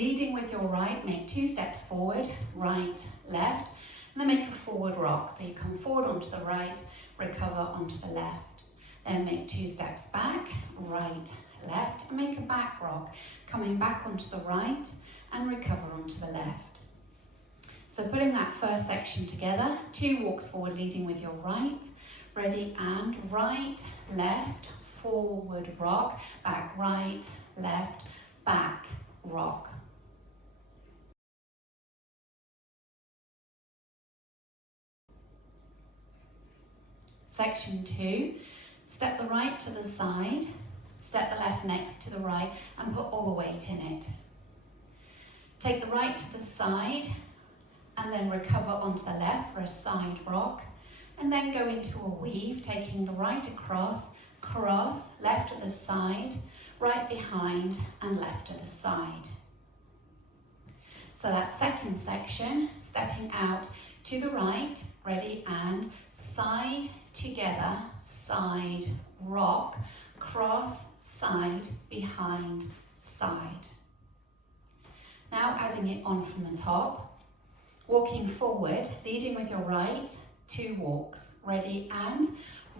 Leading with your right, make 2 steps forward, right, left, and then make a forward rock. So you come forward onto the right, recover onto the left. Then make 2 steps back, right, left, and make a back rock, coming back onto the right and recover onto the left. So putting that first section together, 2 walks forward leading with your right, ready, and right, left, forward rock, back, right, left, back, rock. Section 2, step the right to the side, step the left next to the right and put all the weight in it. Take the right to the side and then recover onto the left for a side rock, and then go into a weave, taking the right across, cross, left to the side, right behind and left to the side. So that second section, stepping out to the right, ready, and side together, side rock, cross, side, behind, side. Now adding it on from the top, walking forward, leading with your right, 2 walks, ready, and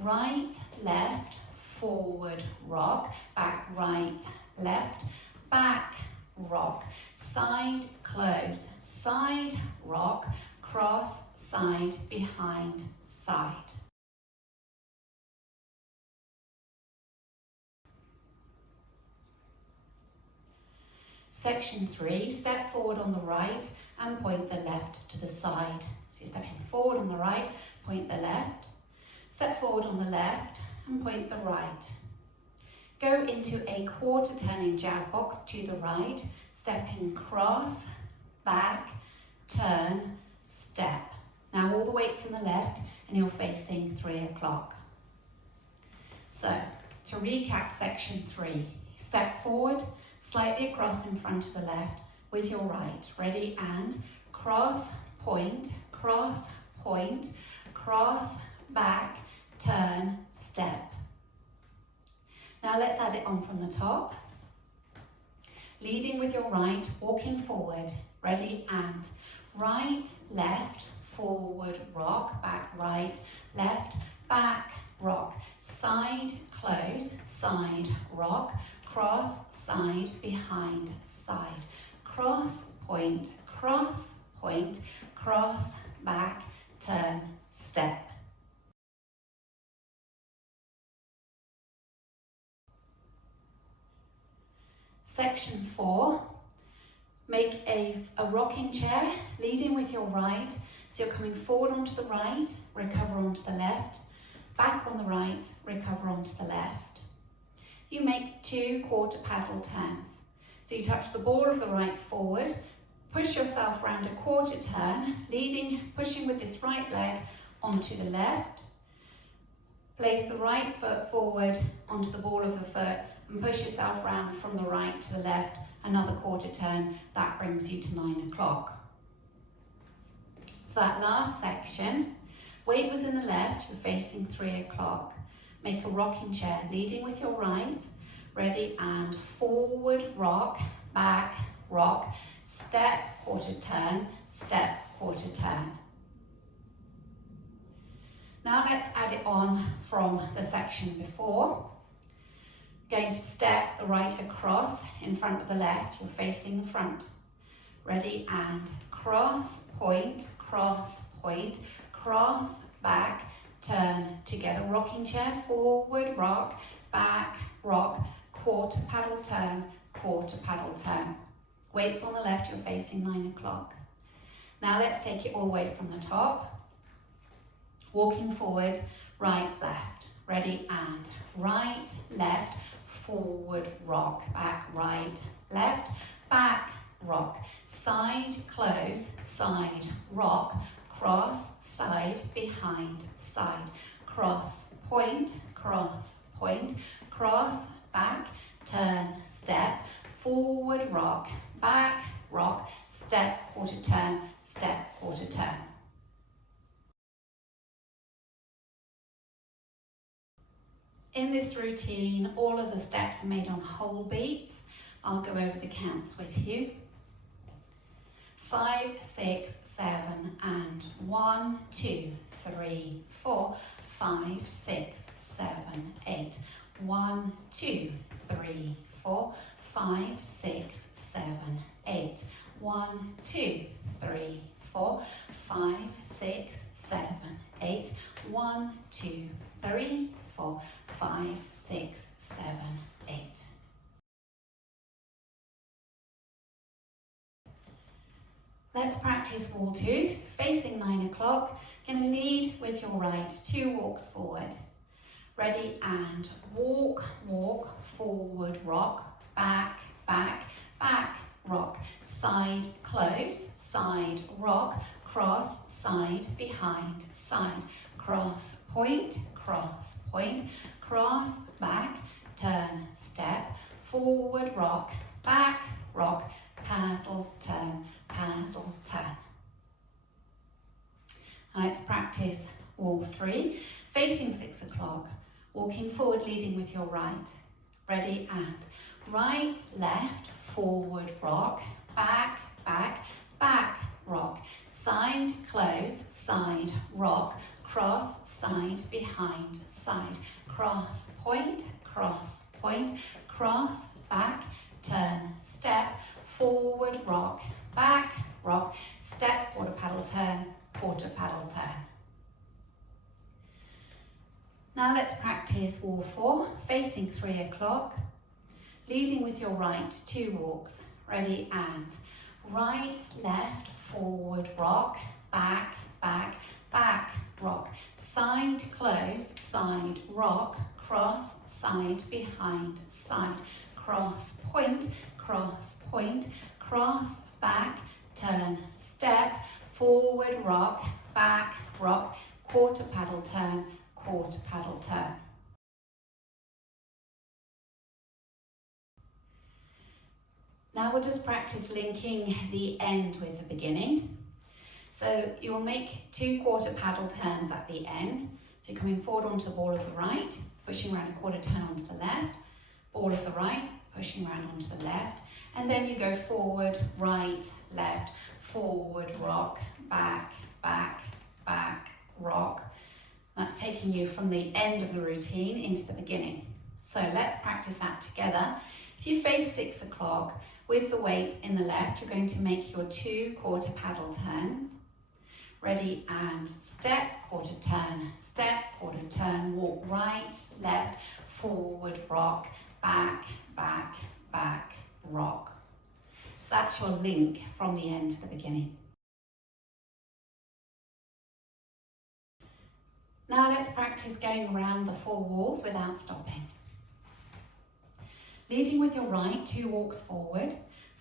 right, left, forward rock, back, right, left, back, rock, side, close, side, rock, cross, side, behind, side. Section 3, step forward on the right and point the left to the side. So you're stepping forward on the right, point the left, step forward on the left and point the right. Go into a quarter turning jazz box to the right, stepping cross, back, turn, step. Now all the weight's in the left and you're facing 3 o'clock. So to recap section 3, step forward, slightly across in front of the left with your right, ready, and cross, point, cross, back, turn, step. Now let's add it on from the top. Leading with your right, walking forward, ready, and right, left, forward, rock, back, right, left, back, rock, side, close, side, rock, cross, side, behind, side, cross, point, cross, back, turn, step. Section 4, make a rocking chair, leading with your right, so you're coming forward onto the right, recover onto the left, back on the right, recover onto the left. You make 2 quarter paddle turns. So you touch the ball of the right forward, push yourself round a quarter turn, leading, pushing with this right leg onto the left. Place the right foot forward onto the ball of the foot and push yourself round from the right to the left, another quarter turn. That brings you to 9 o'clock. So that last section, weight was in the left, you're facing 3 o'clock. Make a rocking chair, leading with your right, ready, and forward rock, back rock, step, quarter turn, step, quarter turn. Now let's add it on from the section before. Going to step the right across in front of the left, you're facing the front. Ready, and cross, point, cross, back, turn together, rocking chair, forward, rock, back, rock, quarter paddle turn, Weights on the left, you're facing 9 o'clock. Now let's take it all the way from the top. Walking forward, right, left, ready, and right, left, forward, rock, back, right, left, back, rock, side, close, side, rock, cross, side, behind, side, cross, point, cross, back, turn, step, forward, rock, back, rock, step, quarter turn, step, quarter turn. In this routine, all of the steps are made on whole beats. I'll go over the counts with you. 5, 6, 7, and 1, 2, 3, 4, 5, 6, 7, 8. 1, 2, 3, 4, 5, 6, 7, 8. 1, 2, 3, 4, 5, 6, 7, 8. 1, 2, 3, 4, 5, 6, 7, 8. Let's practice wall 2, facing 9 o'clock. Going to lead with your right, 2 walks forward. Ready, and walk, walk, forward, rock, back, back, back, rock, side, close, side, rock, cross, side, behind, side, cross, point, cross, back, turn, step, forward, rock, back, rock, paddle, turn, paddle, turn. Let's practice wall 3, facing 6 o'clock. Walking forward, leading with your right. Ready, and right, left, forward, rock, back, back, back, rock, side, close, side, rock, cross, side, behind, side, cross, point, cross, back, turn, step, forward, rock, back, rock, step, quarter paddle turn, quarter paddle turn. Now let's practice wall 4, facing 3 o'clock, leading with your right, 2 walks. Ready, and right, left, forward, rock, back, back, back, rock, side, close, side, rock, cross, side, behind, side, cross, point, cross, back, turn, step, forward, rock, back, rock, quarter paddle turn, quarter paddle turn. Now we'll just practice linking the end with the beginning. So you'll make 2 quarter paddle turns at the end. So you're coming forward onto the ball of the right, pushing around a quarter turn onto the left, ball of the right, pushing around onto the left, and then you go forward, right, left, forward, rock, back, back, back, rock. That's taking you from the end of the routine into the beginning. So let's practice that together. If you face 6 o'clock with the weight in the left, you're going to make your 2 quarter paddle turns. Ready, and step, quarter turn, walk right, left, forward, rock, back, back, back, rock. So that's your link from the end to the beginning. Now let's practice going around the 4 walls without stopping. Leading with your right, 2 walks forward,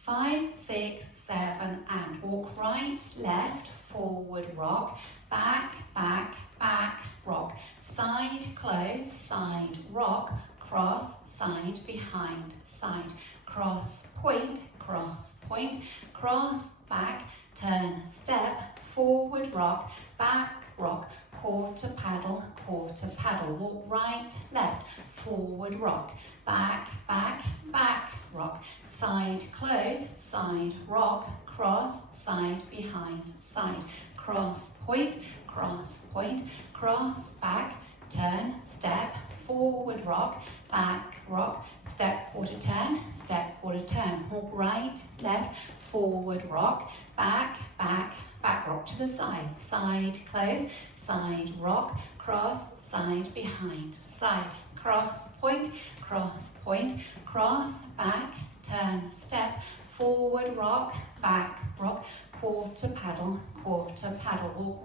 5, 6, 7, and walk right, left, forward, rock, back, back, back, rock, side, close, side, rock, cross, side, behind, side, cross, point, cross, back, turn, step, forward, rock, back, rock, quarter paddle, walk right, left, forward, rock, back, back, back, rock, side, close, side, rock, cross, side, behind, side, cross, point, cross, back, turn, step, forward, rock, back, rock, step, quarter turn, walk right, left, forward, rock, back, back, back, rock to the side, side, close, side, rock, cross, side, behind, side, cross, point, cross, back, turn, step, forward, rock, back, rock, quarter paddle, walk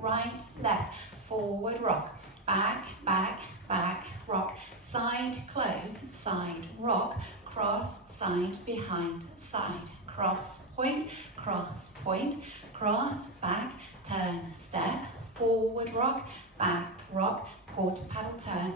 right, left, forward, rock, back, back, back, rock, side, close, side, rock, cross, side, behind, side, cross, point, cross, back, turn, step, forward, rock, back, rock, quarter paddle turn,